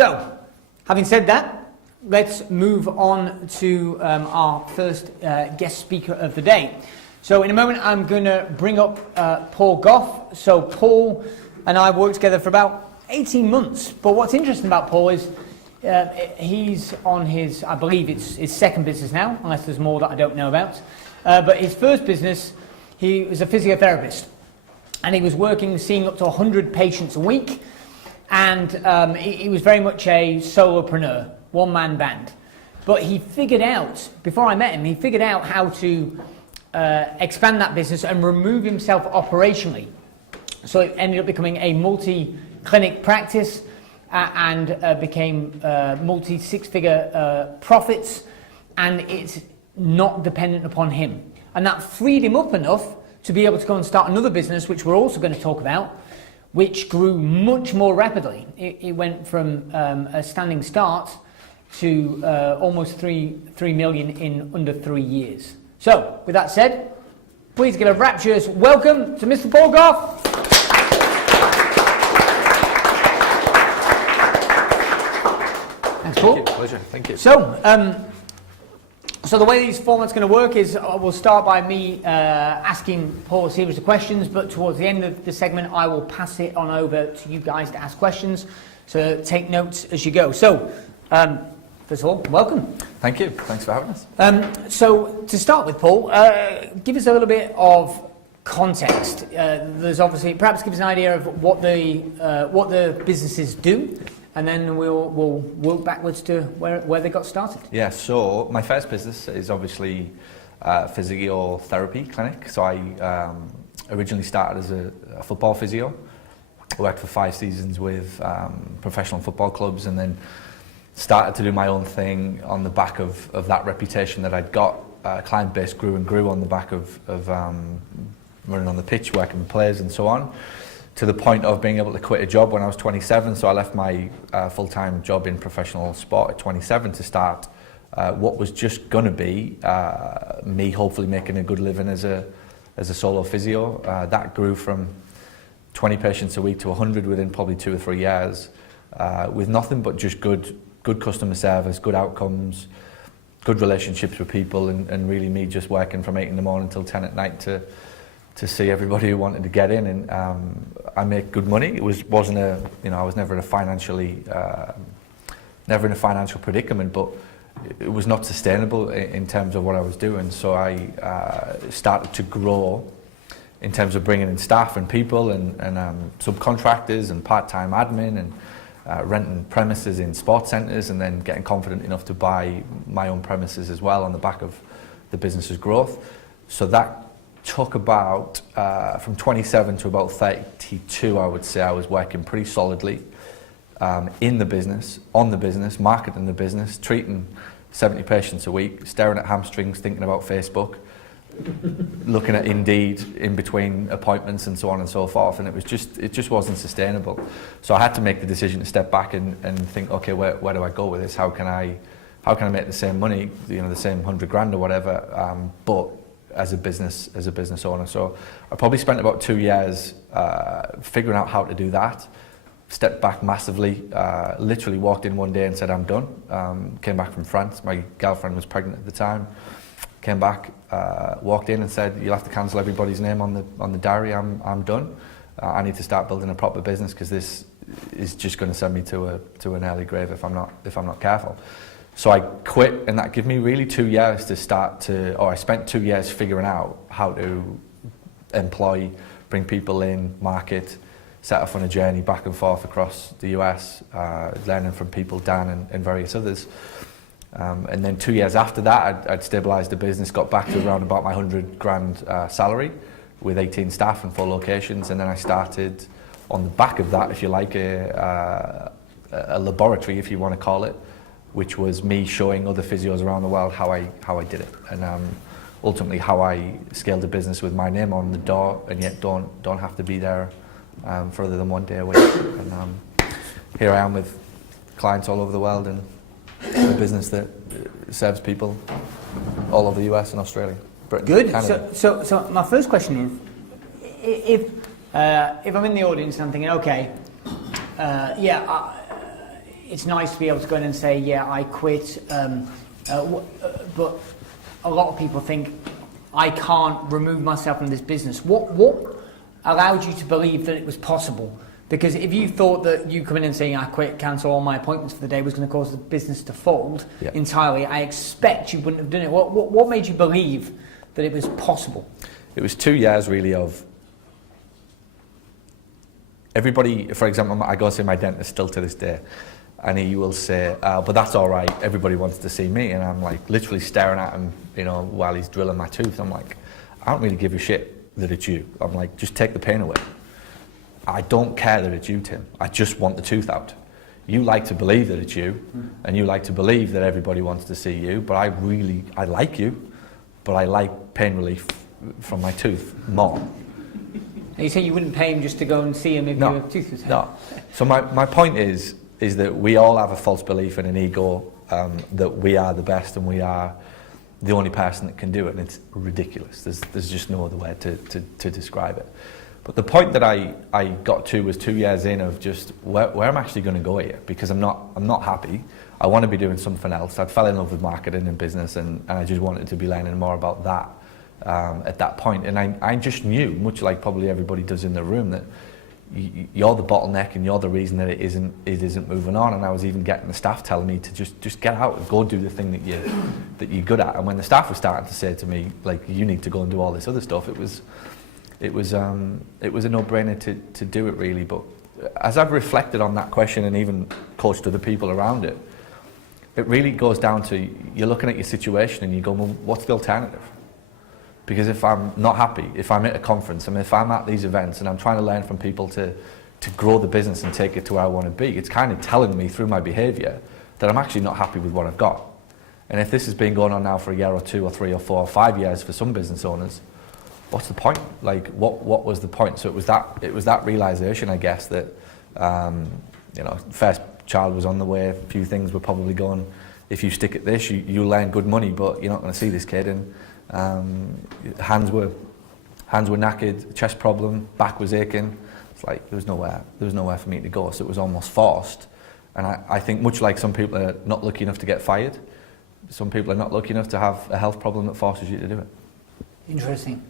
So, having said that, let's move on to our first guest speaker of the day. So in a moment I'm going to bring up Paul Gough. So Paul and I worked together for about 18 months. But what's interesting about Paul is he's on his, I believe it's his second business now, unless there's more that I don't know about. But his first business, he was a physiotherapist. And he was working, seeing up to 100 patients a week. And he was very much a solopreneur, one-man band. But he figured out, before I met him, he figured out how to expand that business and remove himself operationally. So it ended up becoming a multi-clinic practice and became multi-six-figure profits, and it's not dependent upon him. And that freed him up enough to be able to go and start another business, which we're also going to talk about, which grew much more rapidly. It went from a standing start to almost 3 million in under 3 years. So, with that said, please give a rapturous welcome to Mr. Paul Gough. Thanks, Paul. Thank you. Pleasure. Thank you. So the way these formats going to work is we'll start by me asking Paul a series of questions, but towards the end of the segment I will pass it on over to you guys to ask questions. So take notes as you go. So, first of all, welcome. Thank you. Thanks for having us. So to start with, Paul, give us a little bit of context. There's obviously, perhaps give us an idea of what the businesses do, and then we'll work backwards to where they got started. Yeah, so my first business is obviously physiotherapy clinic. So I originally started as a football physio. I worked for 5 seasons with professional football clubs, and then started to do my own thing on the back of that reputation that I'd got. Client base grew and grew on the back of running on the pitch, working with players and so on, to the point of being able to quit a job when I was 27. So I left my full-time job in professional sport at 27 to start what was just going to be me hopefully making a good living as a solo physio. That grew from 20 patients a week to 100 within probably 2 or 3 years, with nothing but just good customer service, good outcomes, good relationships with people, and really me just working from 8 in the morning till 10 at night to see everybody who wanted to get in. And I make good money. It wasn't I was never in a financial predicament, but it was not sustainable in terms of what I was doing. So I started to grow in terms of bringing in staff and people and subcontractors and part-time admin and renting premises in sports centres, and then getting confident enough to buy my own premises as well on the back of the business's growth. So that took about, from 27 to about 32, I would say I was working pretty solidly in the business, on the business, marketing the business, treating 70 patients a week, staring at hamstrings, thinking about Facebook, looking at Indeed in between appointments and so on and so forth, and it just wasn't sustainable. So I had to make the decision to step back and think, okay, where do I go with this? How can I make the same money, the same 100 grand or whatever, but as a business owner. So I probably spent about 2 years figuring out how to do that. Stepped back massively, literally walked in one day and said I'm done. Came back from France. My girlfriend was pregnant at the time. Came back, walked in and said, you'll have to cancel everybody's name on the diary. I'm done. I need to start building a proper business, because this is just going to send me to an early grave if I'm not careful. So I quit, and that gave me really 2 years to I spent 2 years figuring out how to employ, bring people in, market, set off on a journey back and forth across the US, learning from people, Dan and various others. And then 2 years after that, I'd stabilised the business, got back to around about my 100 grand salary with 18 staff and 4 locations. And then I started on the back of that, if you like, a laboratory, if you want to call it, which was me showing other physios around the world how I did it, and ultimately how I scaled a business with my name on the door, and yet don't have to be there for other than 1 day a week. And here I am with clients all over the world, and a business that serves people all over the US and Australia. Britain, good. Canada. So my first question is, if I'm in the audience and I'm thinking, okay, it's nice to be able to go in and say, yeah, I quit, but a lot of people think, I can't remove myself from this business. What allowed you to believe that it was possible? Because if you thought that you come in and saying, I quit, cancel all my appointments for the day was going to cause the business to fold entirely, I expect you wouldn't have done it. What made you believe that it was possible? It was 2 years really of everybody. For example, I go to see my dentist still to this day, and he will say, but that's all right, everybody wants to see me. And I'm like literally staring at him, you know, while he's drilling my tooth. I'm like, I don't really give a shit that it's you. I'm like, just take the pain away. I don't care that it's you, Tim. I just want the tooth out. You like to believe that it's you, and you like to believe that everybody wants to see you, but I like you, but I like pain relief from my tooth more. And you say you wouldn't pay him just to go and see him if your tooth was out? No. So my point is that we all have a false belief and an ego that we are the best and we are the only person that can do it, and it's ridiculous. There's just no other way to describe it. But the point that I got to was 2 years in of just where I'm actually going to go here, because I'm not happy. I want to be doing something else. I fell in love with marketing and business, and I just wanted to be learning more about that at that point. And I just knew, much like probably everybody does in the room, that you're the bottleneck and you're the reason that it isn't moving on. And I was even getting the staff telling me to just get out and go do the thing that you're good at. And when the staff were starting to say to me, like, you need to go and do all this other stuff, it was a no-brainer to do it, really. But as I've reflected on that question and even coached other people around it, it really goes down to, you're looking at your situation and you go, well, what's the alternative? Because if I'm not happy, if I'm at a conference, and if I'm at these events and I'm trying to learn from people to grow the business and take it to where I want to be, it's kind of telling me through my behaviour that I'm actually not happy with what I've got. And if this has been going on now for a year or 2 or 3 or 4 or 5 years for some business owners, what's the point? Like, what was the point? So it was that realization, I guess, that first child was on the way. A few things were probably going, if you stick at this, you'll earn good money, but you're not going to see this kid. And hands were knackered, chest problem, back was aching. It's like there was nowhere for me to go. So it was almost forced. And I think much like some people are not lucky enough to get fired, some people are not lucky enough to have a health problem that forces you to do it. Interesting.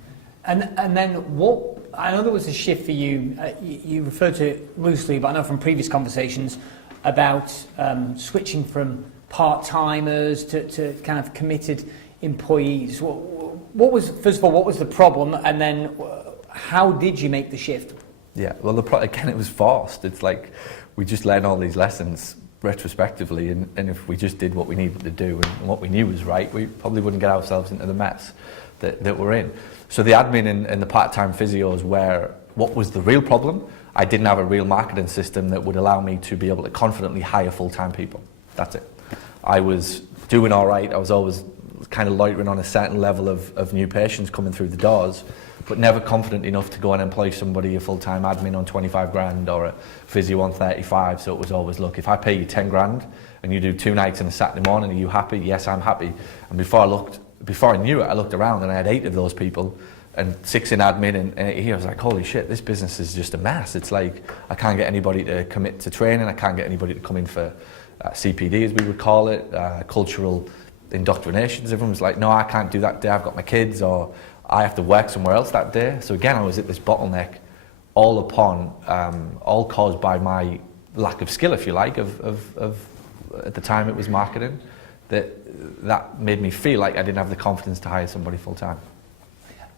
And then what, I know there was a shift for you, you referred to it loosely, but I know from previous conversations about switching from part-timers to kind of committed employees. What was, first of all, what was the problem, and then how did you make the shift? Yeah, well, again, it was forced. It's like we just learned all these lessons retrospectively, and if we just did what we needed to do and what we knew was right, we probably wouldn't get ourselves into the mess that we're in. So the admin and the part-time physios, where what was the real problem? I didn't have a real marketing system that would allow me to be able to confidently hire full-time people. That's it. I was doing all right. I was always kind of loitering on a certain level of new patients coming through the doors, but never confident enough to go and employ somebody, a full-time admin on 25 grand or a physio on 35. So it was always, look, if I pay you 10 grand and you do 2 nights and a Saturday morning, are you happy? Yes, I'm happy. And before I knew it, I looked around and I had 8 of those people and 6 in admin, and here I was like, holy shit, this business is just a mess. It's like, I can't get anybody to commit to training, I can't get anybody to come in for CPD, as we would call it, cultural indoctrinations. Everyone was like, no, I can't do that day, I've got my kids, or I have to work somewhere else that day. So again, I was at this bottleneck, all caused by my lack of skill, if you like, of at the time it was marketing, that made me feel like I didn't have the confidence to hire somebody full time.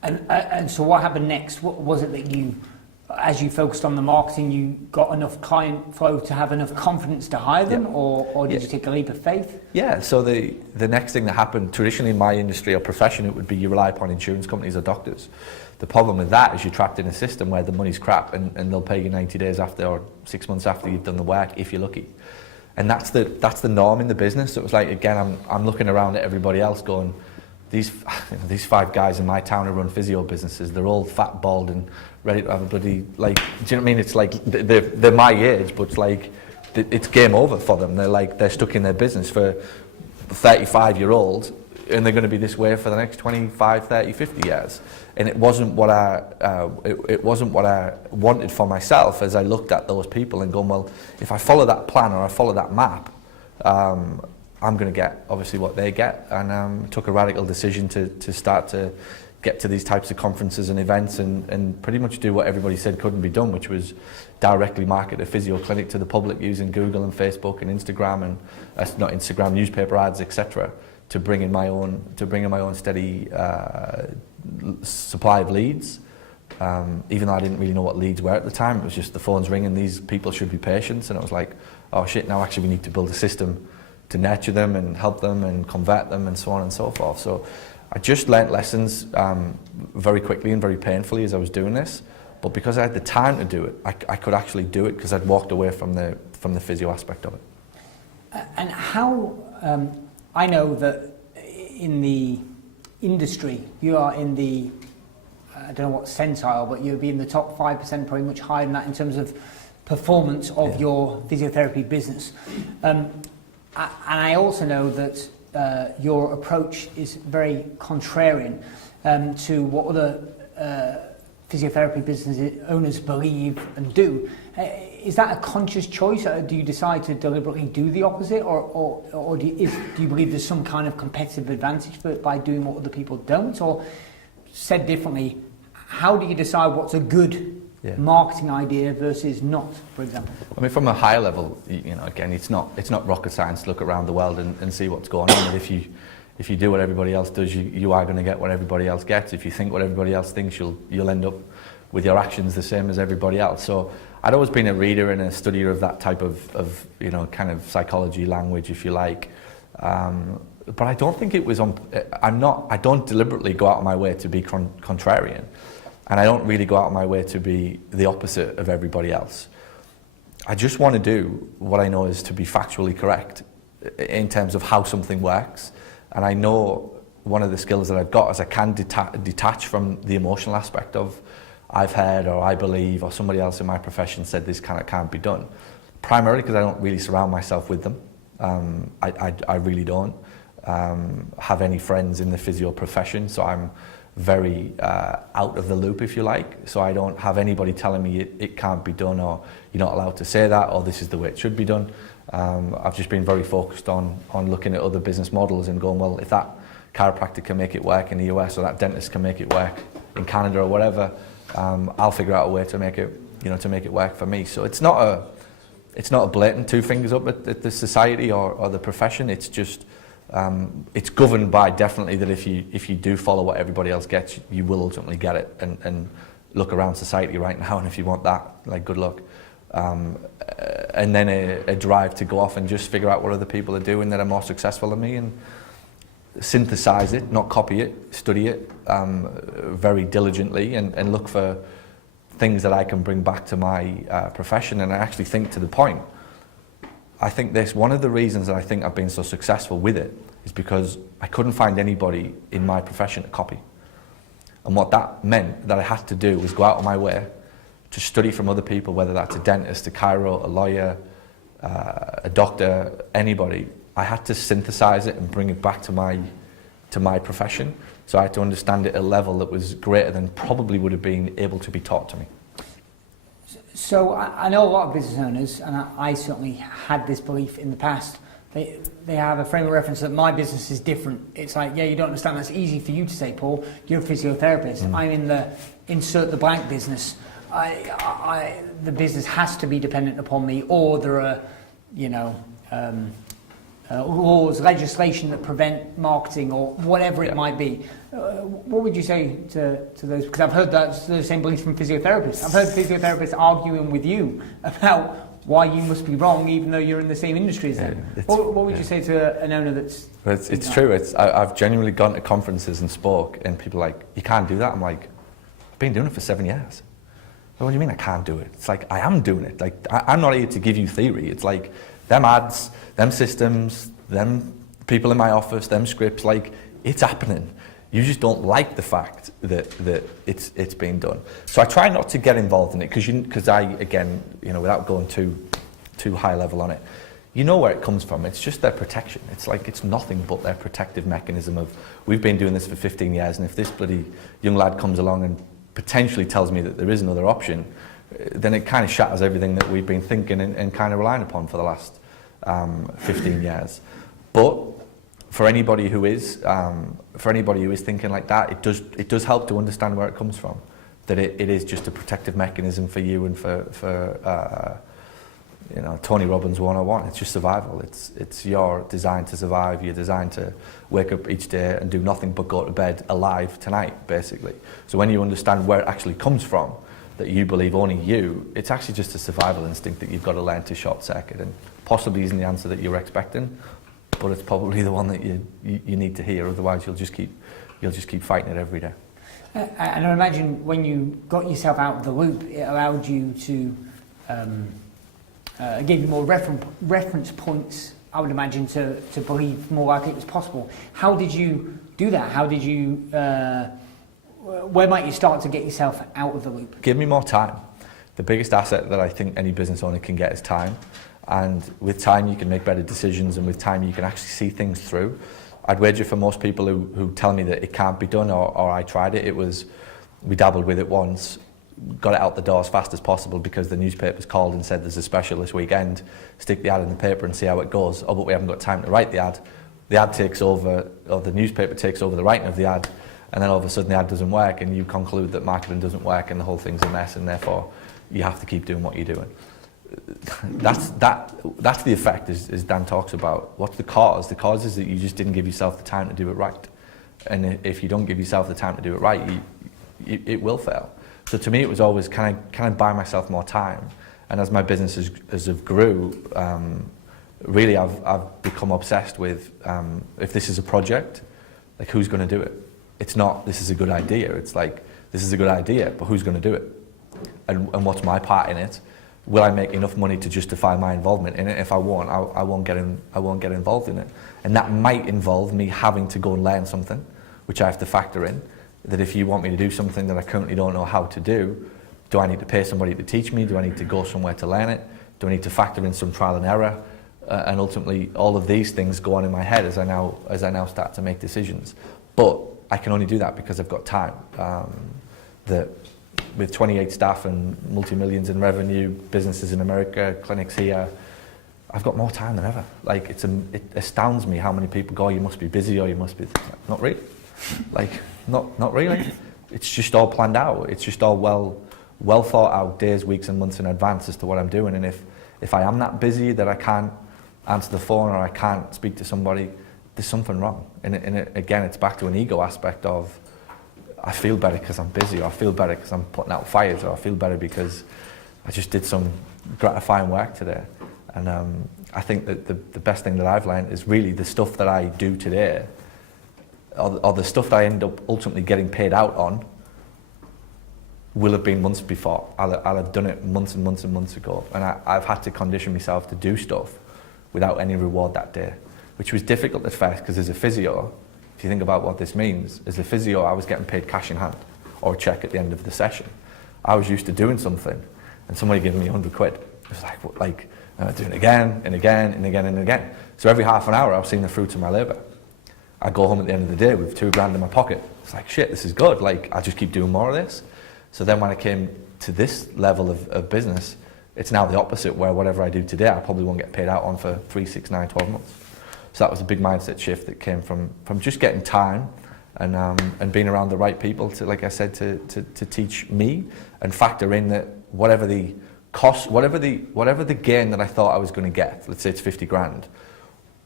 And so what happened next? What was it that you, as you focused on the marketing, you got enough client flow to have enough confidence to hire them, or did you take a leap of faith? Yeah, so the next thing that happened, traditionally in my industry or profession, it would be you rely upon insurance companies or doctors. The problem with that is you're trapped in a system where the money's crap and they'll pay you 90 days after or 6 months after you've done the work, if you're lucky. And that's the norm in the business. So it was like, again, I'm looking around at everybody else going, these 5 guys in my town who run physio businesses, they're all fat, bald and ready to have a bloody, like, do you know what I mean? It's like, they're my age, but it's like, it's game over for them. They're stuck in their business. For a 35-year-old, and they're going to be this way for the next 25, 30, 50 years. And it wasn't what it wasn't what I wanted for myself as I looked at those people and going, well, if I follow that plan or I follow that map, I'm going to get obviously what they get. And took a radical decision to start to get to these types of conferences and events and pretty much do what everybody said couldn't be done, which was directly market a physio clinic to the public using Google and Facebook and Instagram and not Instagram, newspaper ads, etc. to bring in my own steady supply of leads. Even though I didn't really know what leads were at the time, it was just the phone's ringing, these people should be patients, and I was like, oh shit, now actually we need to build a system to nurture them and help them and convert them and so on and so forth. So I just learnt lessons very quickly and very painfully as I was doing this, but because I had the time to do it, I could actually do it because I'd walked away from the physio aspect of it. And how, I know that in the industry, you are in the, I don't know what centile, but you'll be in the top 5%, probably much higher than that in terms of performance of your physiotherapy business. And I also know that your approach is very contrarian to what other physiotherapy business owners believe and do. Is that a conscious choice? Do you decide to deliberately do the opposite, or do you believe there's some kind of competitive advantage by doing what other people don't? Or said differently, how do you decide what's a good marketing idea versus not, for example? I mean, from a high level, again, it's not rocket science to look around the world and see what's going on. But if you do what everybody else does, you are going to get what everybody else gets. If you think what everybody else thinks, you'll end up with your actions the same as everybody else. So I'd always been a reader and a studier of that type of kind of psychology language, if you like. But I don't think it was I don't deliberately go out of my way to be contrarian. And I don't really go out of my way to be the opposite of everybody else. I just want to do what I know is to be factually correct in terms of how something works. And I know one of the skills that I've got is I can detach from the emotional aspect of I've heard or I believe or somebody else in my profession said this can't be done. Primarily because I don't really surround myself with them. I really don't have any friends in the physio profession, so I'm very out of the loop, if you like. So I don't have anybody telling me it can't be done, or you're not allowed to say that, or this is the way it should be done. I've just been very focused on looking at other business models and going, well, if that chiropractor can make it work in the US or that dentist can make it work in Canada or whatever, I'll figure out a way to make it work for me. So it's not a blatant two fingers up at the society or the profession. It's just it's governed by definitely that if you do follow what everybody else gets, you will ultimately get it. And look around society right now, and if you want that, like, good luck. And then a drive to go off and just figure out what other people are doing that are more successful than me and synthesize it, not copy it, study it very diligently and look for things that I can bring back to my profession. And I actually think, to the point, I think one of the reasons that I think I've been so successful with it is because I couldn't find anybody in my profession to copy. And what that meant that I had to do was go out of my way to study from other people, whether that's a dentist, a chiro, a lawyer, a doctor, anybody. I had to synthesize it and bring it back to my profession. So I had to understand it at a level that was greater than probably would have been able to be taught to me. So I know a lot of business owners, and I certainly had this belief in the past. They have a frame of reference that my business is different. It's like, yeah, you don't understand. That's easy for you to say, Paul. You're a physiotherapist. I'm in the insert the blank business. The business has to be dependent upon me, or there are, laws, legislation that prevent marketing, or whatever it might be. What would you say to those? Because I've heard the same beliefs from physiotherapists. I've heard physiotherapists arguing with you about why you must be wrong, even though you're in the same industry as them. What would you say to an owner that's... It's true. I've genuinely gone to conferences and spoke, and people are like, you can't do that. I'm like, I've been doing it for 7 years. What do you mean I can't do it? It's like, I am doing it. Like, I'm not here to give you theory. It's like, them ads, them systems, them people in my office, them scripts, like, it's happening. You just don't like the fact that it's being done. So I try not to get involved in it because I, again, without going too high level on it, you know where it comes from. It's just their protection. It's like, it's nothing but their protective mechanism of, we've been doing this for 15 years, and if this bloody young lad comes along and potentially tells me that there is another option, then it kind of shatters everything that we've been thinking and kind of relying upon for the last 15 years. But for anybody who is thinking like that, it does help to understand where it comes from. That it is just a protective mechanism for you and for Tony Robbins 101. It's just survival. You're designed to survive. You're designed to wake up each day and do nothing but go to bed alive tonight, basically. So when you understand where it actually comes from, that you believe only you, it's actually just a survival instinct that you've got to learn to short circuit, and possibly isn't the answer that you're expecting, but it's probably the one that you need to hear. Otherwise, you'll just keep fighting it every day. And I imagine when you got yourself out of the loop, it allowed you to give you more reference points, I would imagine, to believe more likely it was possible. How did you do that? How did you, where might you start to get yourself out of the loop? Give me more time. The biggest asset that I think any business owner can get is time. And with time, you can make better decisions, and with time, you can actually see things through. I'd wager for most people who tell me that it can't be done, or I tried it, we dabbled with it once, got it out the door as fast as possible because the newspapers called and said there's a special this weekend, stick the ad in the paper and see how it goes. Oh, but we haven't got time to write the ad. The ad takes over, or the newspaper takes over the writing of the ad, and then all of a sudden the ad doesn't work, and you conclude that marketing doesn't work and the whole thing's a mess, and therefore you have to keep doing what you're doing. That's the effect, as Dan talks about. What's the cause? The cause is that you just didn't give yourself the time to do it right. And if you don't give yourself the time to do it right, it will fail. So to me, it was always, can I buy myself more time? And as my business has grew, really I've become obsessed with, if this is a project, like, who's going to do it? It's not, this is a good idea. It's like, this is a good idea, but who's going to do it? And what's my part in it? Will I make enough money to justify my involvement in it? If I won't, I won't get involved in it. And that might involve me having to go and learn something, which I have to factor in. That if you want me to do something that I currently don't know how to do I need to pay somebody to teach me? Do I need to go somewhere to learn it? Do I need to factor in some trial and error? And ultimately, all of these things go on in my head as I now start to make decisions. But I can only do that because I've got time. With 28 staff and multi-millions in revenue, businesses in America, clinics here, I've got more time than ever. Like, it astounds me how many people go, oh, you must be busy, or you must be... Not really. Like, not really. It's just all planned out. It's just all well thought out, days, weeks and months in advance as to what I'm doing. And if I am that busy that I can't answer the phone or I can't speak to somebody, there's something wrong. And again, it's back to an ego aspect of, I feel better because I'm busy, or I feel better because I'm putting out fires, or I feel better because I just did some gratifying work today. And I think that the best thing that I've learned is really the stuff that I do today, or the stuff that I end up ultimately getting paid out on, will have been months before. I'll have done it months and months and months ago. And I've had to condition myself to do stuff without any reward that day, which was difficult at first, because as a physio, if you think about what this means, as a physio, I was getting paid cash in hand, or a check at the end of the session. I was used to doing something, and somebody giving me 100 quid. It was like doing it again, and again, and again, and again. So every half an hour, I was seeing the fruits of my labour. I go home at the end of the day with $2,000 in my pocket. It's like, shit, this is good. Like, I just keep doing more of this. So then when I came to this level of business, it's now the opposite, where whatever I do today, I probably won't get paid out on for 3, 6, 9, 12 months. So that was a big mindset shift that came from just getting time and being around the right people to, like I said, to teach me and factor in that whatever the cost, whatever the gain that I thought I was going to get, let's say it's 50 grand,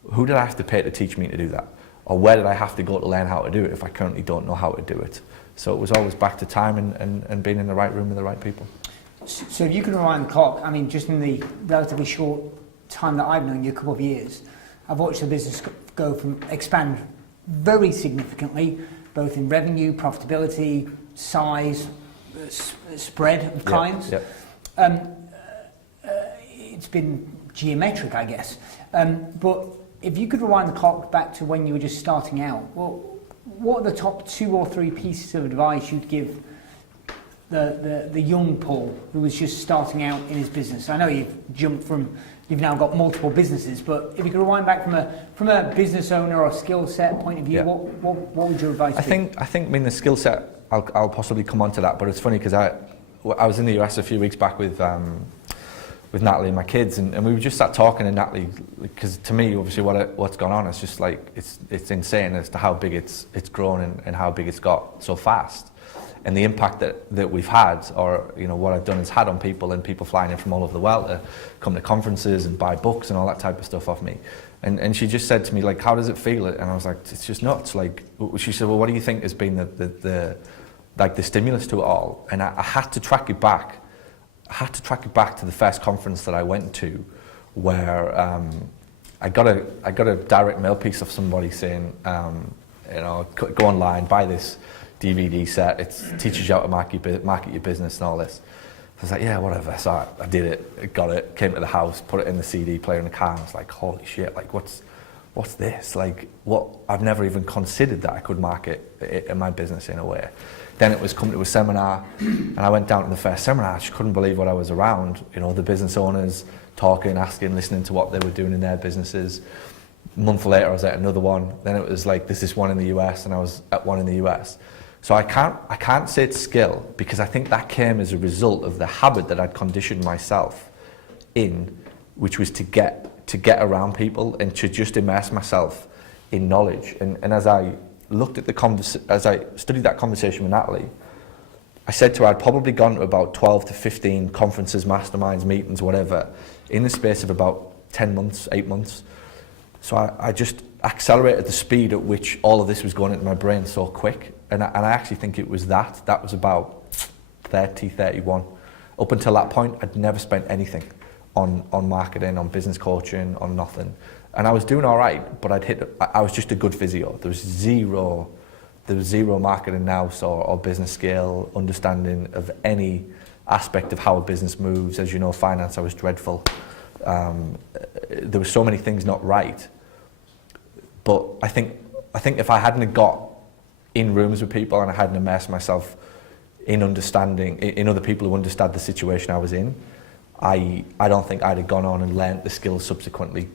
who did I have to pay to teach me to do that? Or where did I have to go to learn how to do it if I currently don't know how to do it? So it was always back to time and being in the right room with the right people. So if you can rewind the clock, I mean, just in the relatively short time that I've known you, a couple of years, I've watched the business expand very significantly, both in revenue, profitability, size, spread of clients. It's been geometric, I guess. But if you could rewind the clock back to when you were just starting out, well, what are the top 2 or 3 pieces of advice you'd give the young Paul who was just starting out in his business? I know you've now got multiple businesses, but if you could rewind back from a business owner or skill set point of view, what would your advice be? I think the skill set, I'll possibly come on to that, but it's funny because I was in the US a few weeks back with Natalie and my kids, and we were just sat talking, and Natalie, because to me, obviously, what's gone on, it's just like, it's insane as to how big it's grown and how big it's got so fast. And the impact that we've had, or what I've done has had on people, and people flying in from all over the world to come to conferences and buy books and all that type of stuff off me. And she just said to me, like, how does it feel? And I was like, it's just nuts. Like, she said, well, what do you think has been the stimulus to it all? And I had to track it back. I had to track it back to the first conference that I went to, where I got a direct mail piece of somebody saying, go online, buy this DVD set. It teaches you how to market your business and all this. I was like, yeah, whatever. So I did it, got it, came to the house, put it in the CD player in the car, and I was like, holy shit, like what's this? Like, what? I've never even considered that I could market it in my business in a way. Then it was come to a seminar, and I went down to the first seminar. I just couldn't believe what I was around. The business owners talking, asking, listening to what they were doing in their businesses. A month later, I was at another one. Then it was like, there's this one in the US, and I was at one in the US. So I can't say it's skill, because I think that came as a result of the habit that I'd conditioned myself in, which was to get around people and to just immerse myself in knowledge. And as I looked at as I studied that conversation with Natalie, I said to her, I'd probably gone to about 12 to 15 conferences, masterminds, meetings, whatever, in the space of about 10 months, 8 months. So I just accelerated the speed at which all of this was going into my brain so quick. And I actually think it was that was about 30, 31. Up until that point, I'd never spent anything on marketing, on business coaching, on nothing. And I was doing all right, but I was just a good physio. There was zero marketing nous or business scale, understanding of any aspect of how a business moves. As you know, finance, I was dreadful. There were so many things not right. But I think if I hadn't got in rooms with people and I hadn't immersed myself in understanding, in other people who understood the situation I was in, I don't think I'd have gone on and learnt the skills subsequently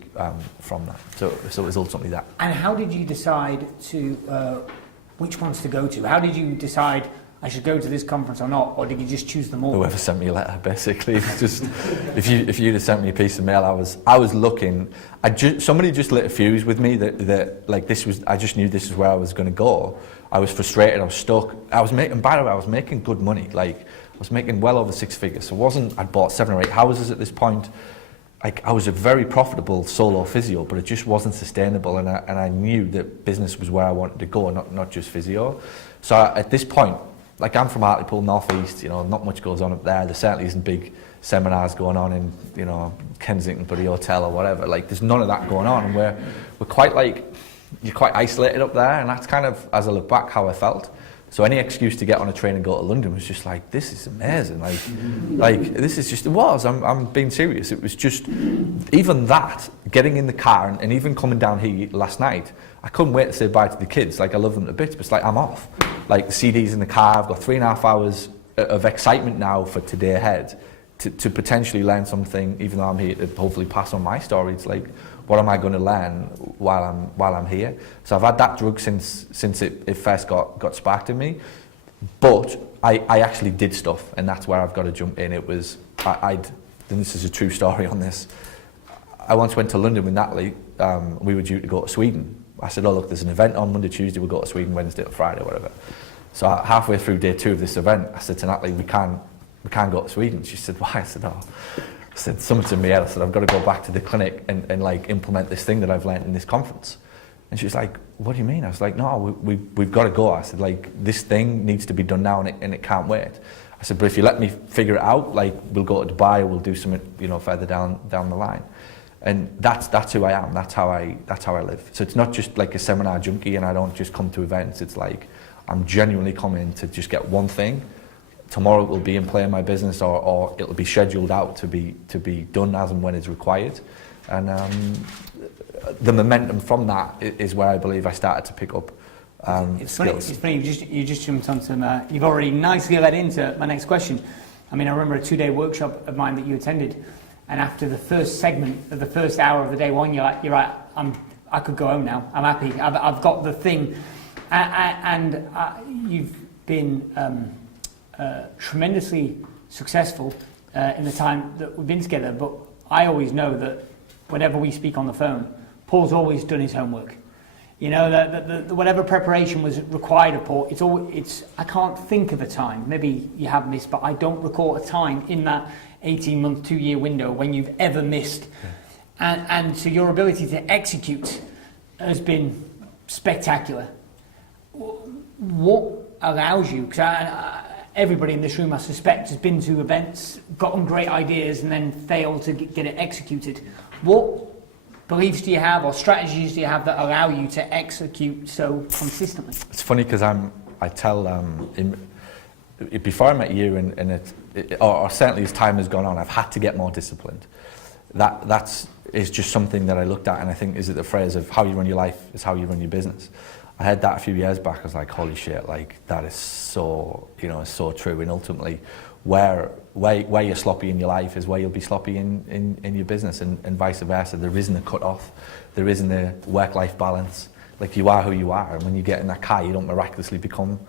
from that. So it was ultimately that. And how did you decide to which ones to go to? How did you decide I should go to this conference or not, or did you just choose them all? Whoever sent me a letter, basically. It's just if you'd have sent me a piece of mail, I was looking. Somebody just lit a fuse with me that like this was. I just knew this is where I was going to go. I was frustrated. I was stuck. By the way, I was making good money. Like I was making well over 6 figures. So I'd bought 7 or 8 houses at this point. Like I was a very profitable solo physio, but it just wasn't sustainable. And I knew that business was where I wanted to go, not just physio. So at this point, like I'm from Hartlepool, North East, not much goes on up there. There certainly isn't big seminars going on in, Kensington Buddy Hotel or whatever. Like there's none of that going on. And we're quite you're quite isolated up there. And that's kind of, as I look back, how I felt. So any excuse to get on a train and go to London was just like, this is amazing. Like this is just, it was, I'm being serious. It was just, even that, getting in the car and even coming down here last night, I couldn't wait to say bye to the kids. Like I love them to bits, but it's like I'm off. Like the CD's in the car, I've got 3.5 hours of excitement now for today ahead to potentially learn something, even though I'm here to hopefully pass on my story. It's like, what am I going to learn while I'm here? So I've had that drug since it first got sparked in me, but I actually did stuff, and that's where I've got to jump in. It was, and this is a true story on this. I once went to London with Natalie. We were due to go to Sweden. I said, oh look, there's an event on Monday, Tuesday, we'll go to Sweden Wednesday or Friday, whatever. So halfway through day 2 of this event, I said to Natalie, we can't go to Sweden. She said, why? I said, something's in my head. I said, I've got to go back to the clinic and like implement this thing that I've learned in this conference. And she was like, what do you mean? I was like, no, we've got to go. I said, like, this thing needs to be done now and it can't wait. I said, but if you let me figure it out, like, we'll go to Dubai or we'll do something, further down the line. And that's who I am. That's how I live. So it's not just like a seminar junkie and I don't just come to events. It's like, I'm genuinely coming to just get one thing. Tomorrow it will be in play in my business, or it'll be scheduled out to be done as and when it's required. And the momentum from that is where I believe I started to pick up It's skills. funny. You just jumped on some. You've already nicely led into my next question. I mean, I remember a 2-day workshop of mine that you attended, and after the first segment of the first hour of the day one, you're right. I could go home now. I'm happy. I've got the thing, and you've been tremendously successful in the time that we've been together. But I always know that whenever we speak on the phone, Paul's always done his homework. You know, the whatever preparation was required of Paul, I can't think of a time, maybe you have missed, but I don't recall a time in that 18-month, 2-year window when you've ever missed. Yeah. And so your ability to execute has been spectacular. What allows you, because everybody in this room, I suspect, has been to events, gotten great ideas, and then failed to get it executed. What beliefs do you have, or strategies do you have that allow you to execute so consistently? It's funny because I tell before I met you, or certainly as time has gone on, I've had to get more disciplined. That is just something that I looked at, and I think, is it the phrase of how you run your life is how you run your business. I heard that a few years back. I was like, holy shit, like that is so, so true. And ultimately, where you're sloppy in your life is where you'll be sloppy in your business, and vice versa. There isn't a cut-off. There isn't a work-life balance. Like, you are who you are, and when you get in that car, you don't miraculously become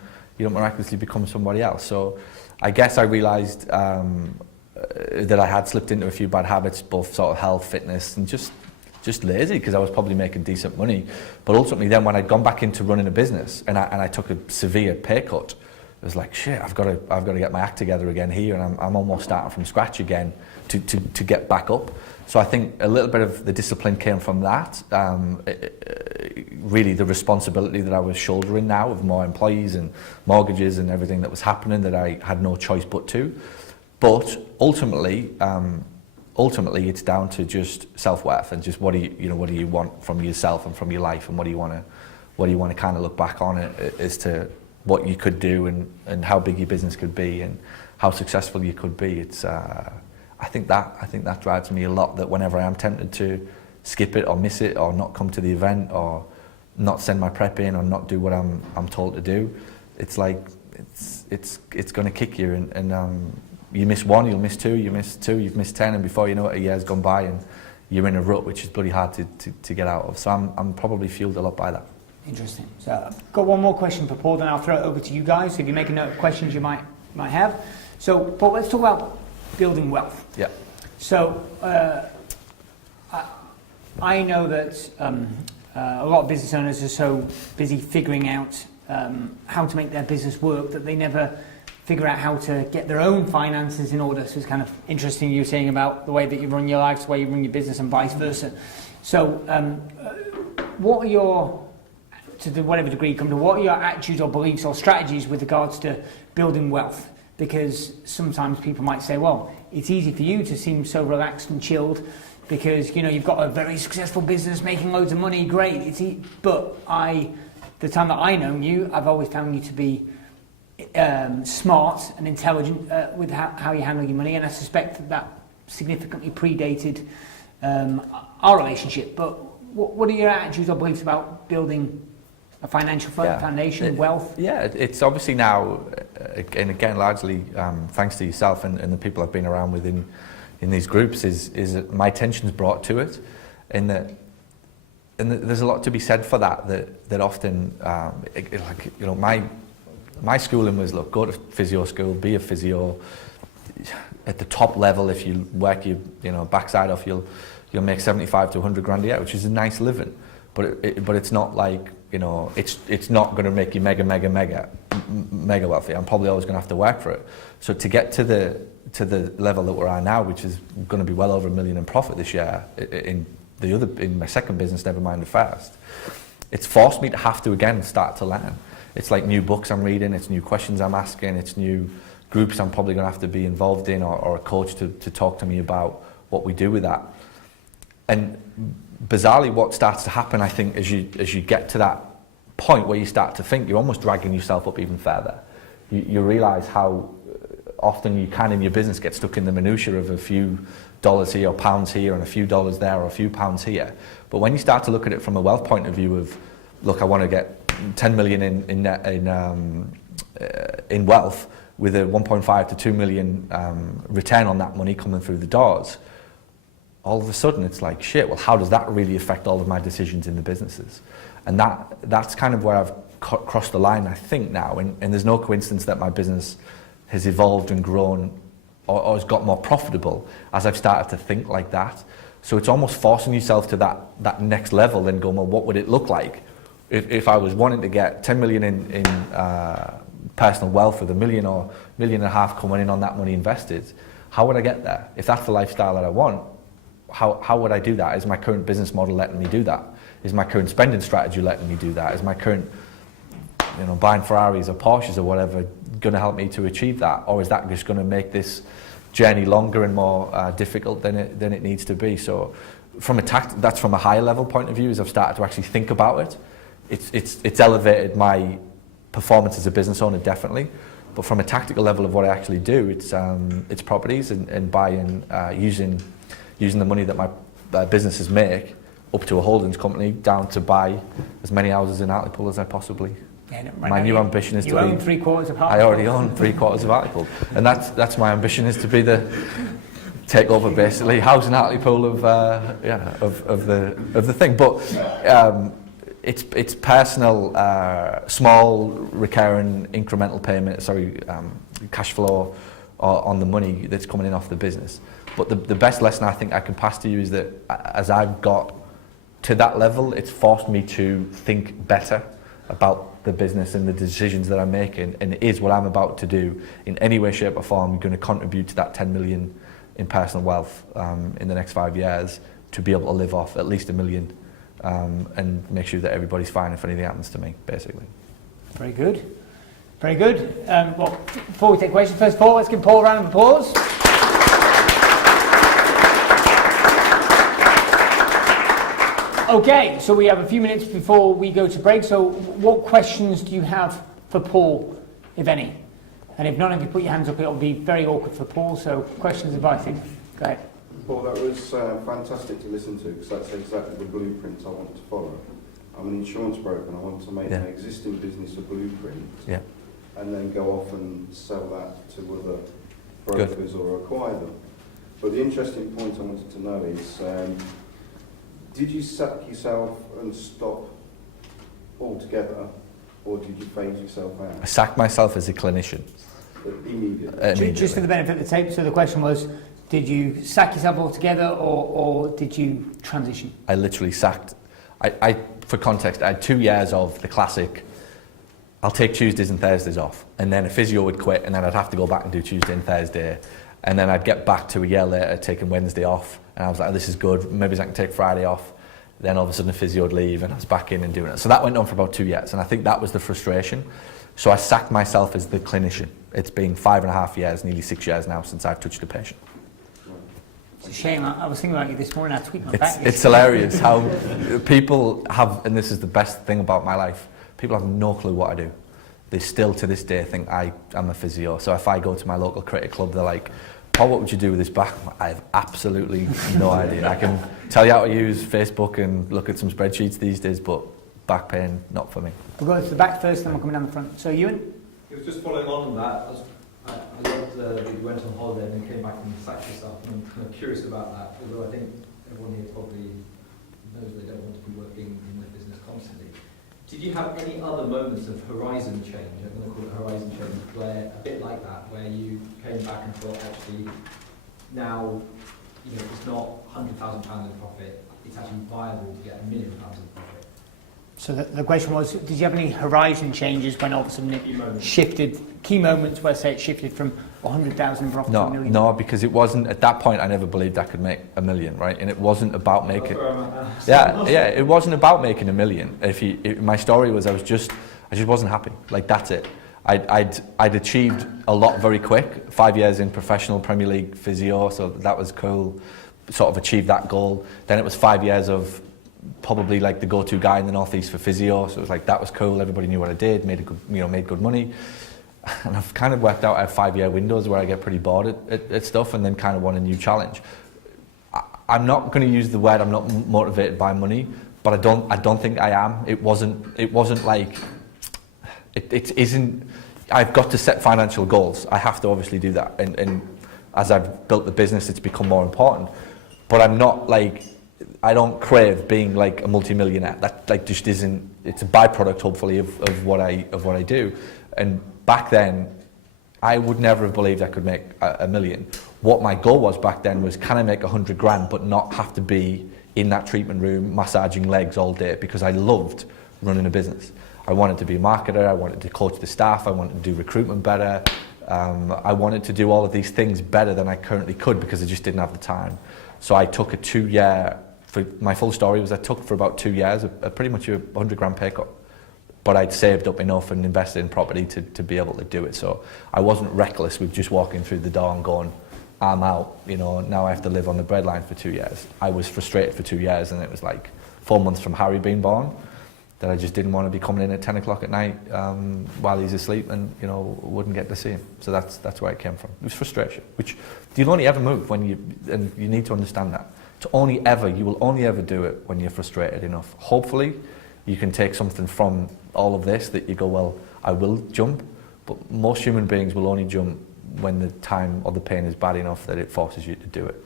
somebody else. So I guess I realised that I had slipped into a few bad habits, both sort of health, fitness, and just lazy, because I was probably making decent money. But ultimately then, when I'd gone back into running a business and I took a severe pay cut, it was like, shit, I've got to get my act together again here, and I'm almost starting from scratch again to get back up. So I think a little bit of the discipline came from that. Really the responsibility that I was shouldering now of more employees and mortgages and everything that was happening, that I had no choice but to. But ultimately it's down to just self-worth, and just what do you want from yourself and from your life, and what do you want to kind of look back on it as to what you could do, and how big your business could be, and how successful you could be. It's I think that drives me a lot, that whenever I am tempted to skip it or miss it or not come to the event or not send my prep in or not do what I'm told to do, it's like it's going to kick you, and you miss one, you'll miss two, you miss two, you've missed 10, and before you know it, a year's gone by and you're in a rut, which is bloody hard to get out of. So I'm probably fueled a lot by that. Interesting. So I've got one more question for Paul, then I'll throw it over to you guys. So if you make a note of questions you might have. So Paul, let's talk about building wealth. Yeah. So I know that a lot of business owners are so busy figuring out how to make their business work that they never figure out how to get their own finances in order. So it's kind of interesting you're saying about the way that you run your life, the way you run your business, and vice versa. So what are your, to whatever degree you come to, what are your attitudes or beliefs or strategies with regards to building wealth? Because sometimes people might say, well, it's easy for you to seem so relaxed and chilled because, you've got a very successful business, making loads of money, great. But the time that I know you, I've always found you to be smart and intelligent with how you handle your money, and I suspect that significantly predated our relationship. But what are your attitudes or beliefs about building a financial foundation, wealth? Yeah, it's obviously now, and again, largely thanks to yourself and the people I've been around with in these groups, is that my attention's brought to it, and there's a lot to be said for that often, my schooling was, look, go to physio school, be a physio. At the top level, if you work your backside off, you'll make 75 to 100 grand a year, which is a nice living. But it's not like, it's not going to make you mega wealthy. I'm probably always going to have to work for it. So to get to the level that we're at now, which is going to be well over $1 million in profit this year in my second business, never mind the first, it's forced me to have to again start to learn. It's like new books I'm reading, it's new questions I'm asking, it's new groups I'm probably going to have to be involved in, or a coach to talk to me about what we do with that. And bizarrely, what starts to happen, I think, as you get to that point where you start to think, you're almost dragging yourself up even further. You realise how often you can in your business get stuck in the minutiae of a few dollars here or pounds here and a few dollars there or a few pounds here. But when you start to look at it from a wealth point of view of, look, I want to get 10 million in wealth with a 1.5 to 2 million return on that money coming through the doors, all of a sudden it's like, shit, well, how does that really affect all of my decisions in the businesses? And that's kind of where I've crossed the line, I think, now. And there's no coincidence that my business has evolved and grown or has got more profitable as I've started to think like that. So it's almost forcing yourself to that next level and going, well, what would it look like if I was wanting to get 10 million in personal wealth with $1 million or $1.5 million coming in on that money invested? How would I get there? If that's the lifestyle that I want, how would I do that? Is my current business model letting me do that? Is my current spending strategy letting me do that? Is my current, buying Ferraris or Porsches or whatever going to help me to achieve that? Or is that just going to make this journey longer and more difficult than it needs to be? So that's from a higher level point of view, as I've started to actually think about it. It's elevated my performance as a business owner, definitely. But from a tactical level of what I actually do, it's properties and buying, using the money that my businesses make up to a holdings company, down to buy as many houses in Hartlepool as I possibly. Yeah, my new ambition is to be. You own 3/4 of Hartlepool. I already own 3/4 of Hartlepool, and that's my ambition, is to be the take over basically housing Hartlepool of the thing. But it's personal, small, recurring, incremental payment. Cash flow on the money that's coming in off the business. But the best lesson I think I can pass to you is that as I've got to that level, it's forced me to think better about the business and the decisions that I'm making, and is what I'm about to do in any way, shape or form going to contribute to that 10 million in personal wealth in the next 5 years, to be able to live off at least $1 million and make sure that everybody's fine if anything happens to me, basically. Very good. Very good. Well, before we take questions, first of all, let's give Paul a round of applause. Okay, so we have a few minutes before we go to break. So what questions do you have for Paul, if any? And if none of you put your hands up, it'll be very awkward for Paul. So questions invited. Go ahead. Paul, that was fantastic to listen to, because that's exactly the blueprint I want to follow. I'm an insurance broker and I want to make an existing business a blueprint, and then go off and sell that to other brokers or acquire them. But the interesting point I wanted to know is, did you sack yourself and stop altogether, or did you phase yourself out? I sacked myself as a clinician. Immediately. Just for the benefit of the tape, so the question was, did you sack yourself altogether, or did you transition? I literally sacked. For context, I had 2 years of the classic, I'll take Tuesdays and Thursdays off, and then a physio would quit, and then I'd have to go back and do Tuesday and Thursday, and then I'd get back to a year later taking Wednesday off, and I was like, oh, this is good, maybe I can take Friday off. Then all of a sudden the physio would leave and I was back in and doing it. So that went on for about 2 years, and I think that was the frustration. So I sacked myself as the clinician. It's been 5.5 years, nearly 6 years now since I've touched a patient. It's a shame. I was thinking about you this morning. I tweeted my back. It's hilarious how people have, and this is the best thing about my life, people have no clue what I do. They still to this day think I'm a physio. So if I go to my local cricket club, they're like, Paul, what would you do with this back? I have absolutely no idea. I can tell you how to use Facebook and look at some spreadsheets these days, but back pain, not for me. We'll go to the back first, then we'll come down the front. So Ewan? It was just following on that. I loved that you went on holiday and then came back and sacked yourself. And I'm kind of curious about that, although I think everyone here probably knows they don't want to be working in the business constantly. Did you have any other moments of horizon change, I'm going to call it horizon change, where a bit like that, where you came back and thought, actually, now, it's not £100,000 in profit, it's actually viable to get £1 million in profit? So the question was, did you have any horizon changes when all of a sudden it shifted, key moments where, say, it shifted from 100,000 in profit to $1 million? No, because it wasn't, at that point I never believed I could make $1 million, right? And it wasn't about making, it wasn't about making $1 million. My story was I just wasn't happy, like that's it. I'd achieved a lot very quick, 5 years in professional Premier League physio, so that was cool, sort of achieved that goal. Then it was 5 years of probably like the go-to guy in the Northeast for physio, so it was like that was cool, everybody knew what I did, made good money. And I've kind of worked out I have 5-year windows where I get pretty bored at stuff and then kind of want a new challenge. I'm not going to use the word I'm not motivated by money, but I don't think I am. It wasn't like, it isn't, I've got to set financial goals. I have to obviously do that. And as I've built the business, it's become more important. But I'm not like, I don't crave being like a multi-millionaire. That like just isn't, it's a byproduct hopefully of what I do. And back then, I would never have believed I could make a million. What my goal was back then was, can I make 100 grand but not have to be in that treatment room massaging legs all day, because I loved running a business. I wanted to be a marketer, I wanted to coach the staff, I wanted to do recruitment better. I wanted to do all of these things better than I currently could because I just didn't have the time. So I took a 2-year, for my full story was I took for about 2 years, pretty much a 100 grand pay cut. But I'd saved up enough and invested in property to be able to do it. So I wasn't reckless with just walking through the door and going, I'm out, you know, now I have to live on the breadline for 2 years. I was frustrated for 2 years, and it was like 4 months from Harry being born that I just didn't want to be coming in at 10 o'clock at night while he's asleep and, you know, wouldn't get to see him. So that's where it came from. It was frustration, which you'll only ever move when and you need to understand that. You will only ever do it when you're frustrated enough. Hopefully, you can take something from all of this that you go, well, I will jump, but most human beings will only jump when the time or the pain is bad enough that it forces you to do it.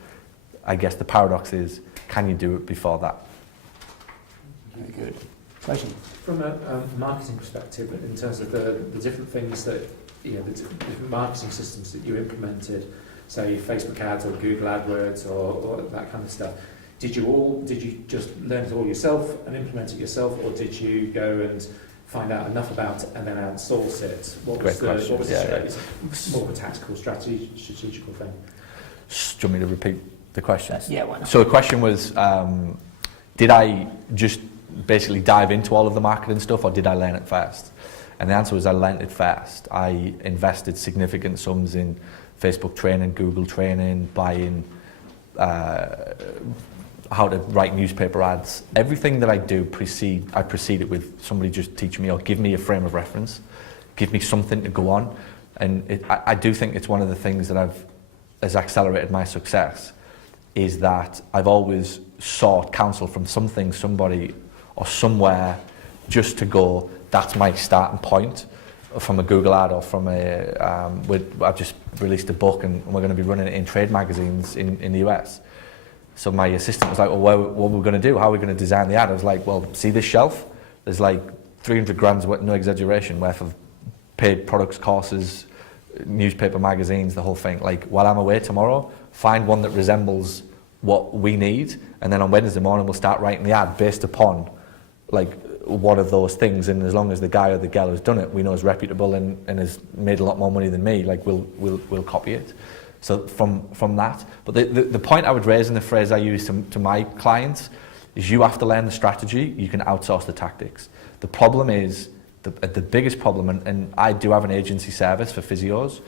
I guess the paradox is, can you do it before that? Very good. Question? From a marketing perspective, in terms of the different things that, you know, the different marketing systems that you implemented, say Facebook ads or Google AdWords or that kind of stuff, did you just learn it all yourself and implement it yourself, or did you go and find out enough about it and then outsource it? What was the strategy? More of a tactical strategical thing. Do you want me to repeat the question? Yeah, why not? So the question was, did I just basically dive into all of the marketing stuff, or did I learn it first? And the answer was I learned it first. I invested significant sums in Facebook training, Google training, buying how to write newspaper ads. Everything that I do, I precede it with somebody just teach me or give me a frame of reference, give me something to go on. And I do think it's one of the things that has accelerated my success, is that I've always sought counsel from something, somebody, or somewhere, just to go, that's my starting point, from a Google ad or from I've just released a book and we're going to be running it in trade magazines in the US. So my assistant was like, well, what are we going to do? How are we going to design the ad? I was like, well, see this shelf? There's like 300 grand's worth, no exaggeration, worth of paid products, courses, newspaper magazines, the whole thing. Like, while I'm away tomorrow, find one that resembles what we need, and then on Wednesday morning we'll start writing the ad based upon like one of those things, and as long as the guy or the girl who's done it we know is reputable and has made a lot more money than me, like we'll copy it. So from that, but the point I would raise in the phrase I use to my clients is, you have to learn the strategy, you can outsource the tactics. The problem is, the biggest problem, and I do have an agency service for physios,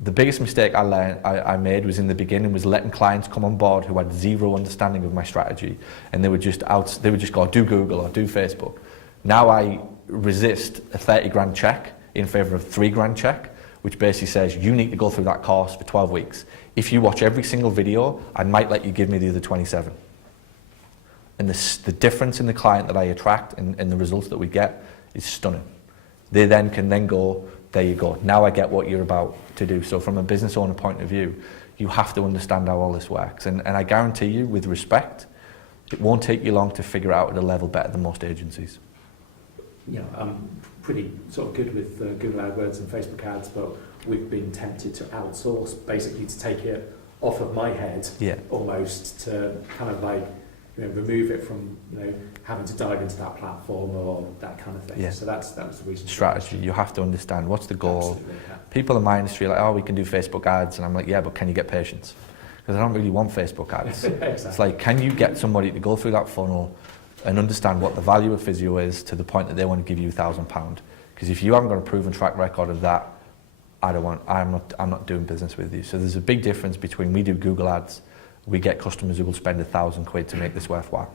the biggest mistake I made was in the beginning was letting clients come on board who had zero understanding of my strategy, and they would just go, do Google or do Facebook. Now I resist a 30 grand check in favour of 3 grand check, which basically says you need to go through that course for 12 weeks. If you watch every single video, I might let you give me the other 27. And the difference in the client that I attract and the results that we get is stunning. They then can go, there you go, now I get what you're about to do. So from a business owner point of view, you have to understand how all this works. And I guarantee you, with respect, it won't take you long to figure it out at a level better than most agencies. Yeah, I'm pretty sort of good with Google AdWords and Facebook ads, but we've been tempted to outsource, basically to take it off of my head, almost, to kind of like, you know, remove it from, you know, having to dive into that platform or that kind of thing. Yeah. So that was the reason. Strategy. You have to understand what's the goal. Absolutely, yeah. People in my industry are like, oh, we can do Facebook ads, and I'm like, yeah, but can you get patience? Because I don't really want Facebook ads. Exactly. It's like, can you get somebody to go through that funnel and understand what the value of physio is to the point that they want to give you £1,000? Because if you haven't got a proven track record of that, I'm not doing business with you. So there's a big difference between, we do Google ads, we get customers who will spend £1,000 to make this worthwhile.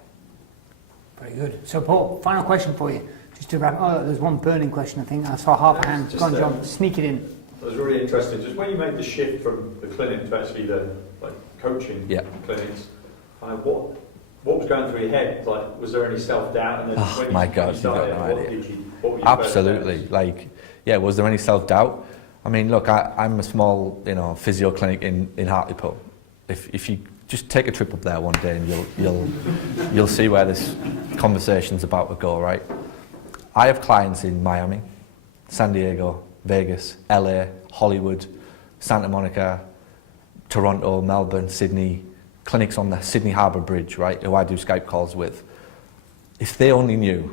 Very good. So Paul, final question for you. Just to wrap, there's one burning question I think. I saw half a hand. Go on, John, sneak it in. I was really interested, just when you make the shift from the clinic to actually the coaching clinics, what was going through your head? Like, was there any self-doubt? And then Oh when my you God, started, you've got no what idea. did you, what were your Absolutely. Like, yeah, was there any self-doubt? I mean, look, I'm a small, physio clinic in Hartlepool. If you just take a trip up there one day and you'll see where this conversation's about to go, right? I have clients in Miami, San Diego, Vegas, LA, Hollywood, Santa Monica, Toronto, Melbourne, Sydney, clinics on the Sydney Harbour Bridge, right, who I do Skype calls with. If they only knew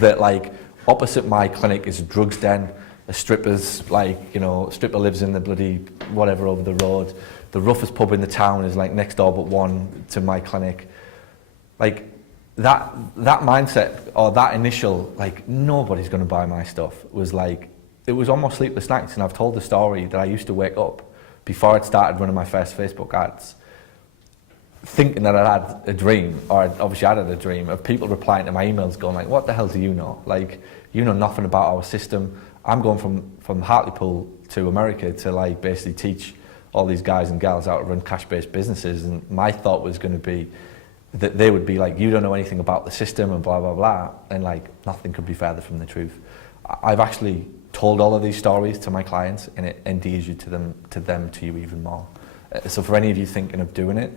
that, like, opposite my clinic is a drugs den, a stripper's, stripper lives in the bloody whatever over the road, the roughest pub in the town is like next door but one to my clinic. Like, that mindset, or that initial, like, nobody's going to buy my stuff, was like, it was almost sleepless nights. And I've told the story that I used to wake up before I'd started running my first Facebook ads, thinking that I'd had a dream, or obviously I had a dream, of people replying to my emails going like, what the hell do you know? Like, you know nothing about our system. I'm going from Hartlepool to America to, like, basically teach all these guys and gals how to run cash-based businesses. And my thought was going to be that they would be like, you don't know anything about the system and blah, blah, blah. And, like, nothing could be further from the truth. I've actually told all of these stories to my clients, and it endears you to them to you even more. So for any of you thinking of doing it,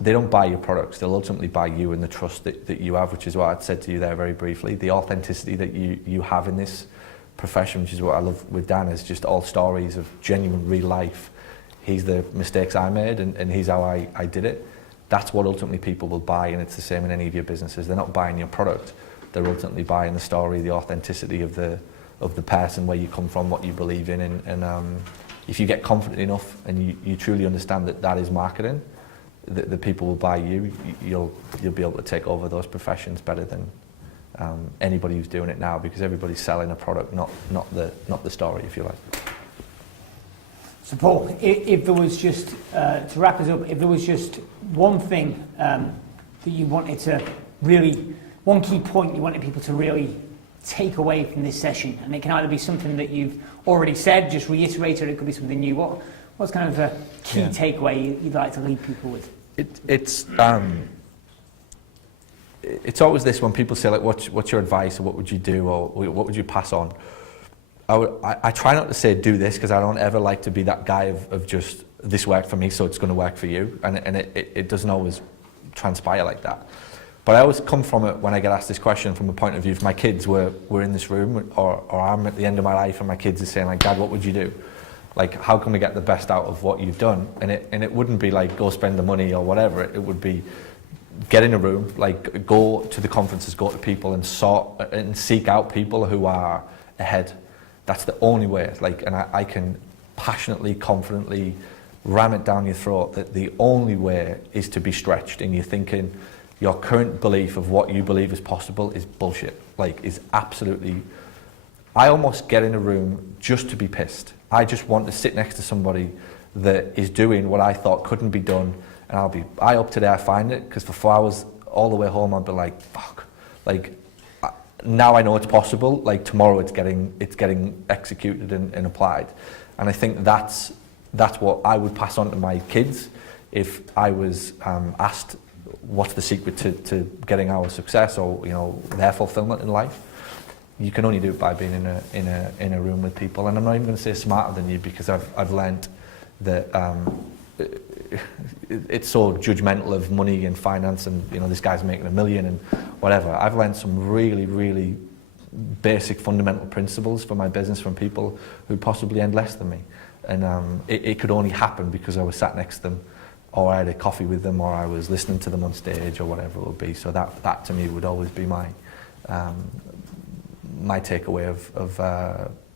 they don't buy your products, they'll ultimately buy you and the trust that you have, which is what I'd said to you there very briefly. The authenticity that you have in this profession, which is what I love with Dan, is just all stories of genuine real life. He's the mistakes I made and he's how I did it. That's what ultimately people will buy, and it's the same in any of your businesses. They're not buying your product, they're ultimately buying the story, the authenticity of the person, where you come from, what you believe in, and if you get confident enough and you truly understand that is marketing, the people will buy you. You'll be able to take over those professions better than anybody who's doing it now, because everybody's selling a product, not the story, if you like. So Paul, if there was just, to wrap us up, if there was just one thing that you wanted to really, one key point you wanted people to really take away from this session, and it can either be something that you've already said, just reiterate, or it could be something new, what's kind of a key takeaway you'd like to leave people with? It's always this, when people say, like, what's your advice, or what would you do, or what would you pass on? I try not to say do this, because I don't ever like to be that guy of just, this worked for me, so it's going to work for you, and it doesn't always transpire like that. But I always come from it, when I get asked this question, from a point of view, if my kids were in this room, or I'm at the end of my life and my kids are saying, like, Dad, what would you do? Like, how can we get the best out of what you've done? And it wouldn't be like, go spend the money or whatever. It would be, get in a room, like, go to the conferences, go to people and seek out people who are ahead. That's the only way. Like, and I can passionately, confidently ram it down your throat that the only way is to be stretched in your thinking. Your current belief of what you believe is possible is bullshit. Like, is absolutely... I almost get in a room just to be pissed. I just want to sit next to somebody that is doing what I thought couldn't be done, and I'll be, I hope today I find it, because for 4 hours all the way home I'll be like, fuck. Like, now I know it's possible, like, tomorrow it's getting executed and applied. And I think that's what I would pass on to my kids if I was asked what's the secret to getting our success, or, you know, their fulfillment in life. You can only do it by being in a room with people. And I'm not even going to say smarter than you, because I've learnt that it's so judgmental of money and finance, and, you know, this guy's making $1 million and whatever. I've learned some really, really basic fundamental principles for my business from people who possibly earned less than me. And it could only happen because I was sat next to them, or I had a coffee with them, or I was listening to them on stage, or whatever it would be. So that to me would always be my takeaway of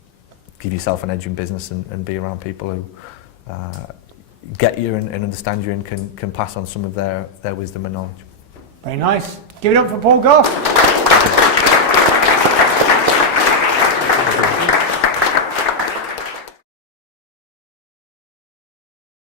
give yourself an edge in business, and be around people who get you and understand you, and can pass on some of their wisdom and knowledge. Very nice. Give it up for Paul Gough.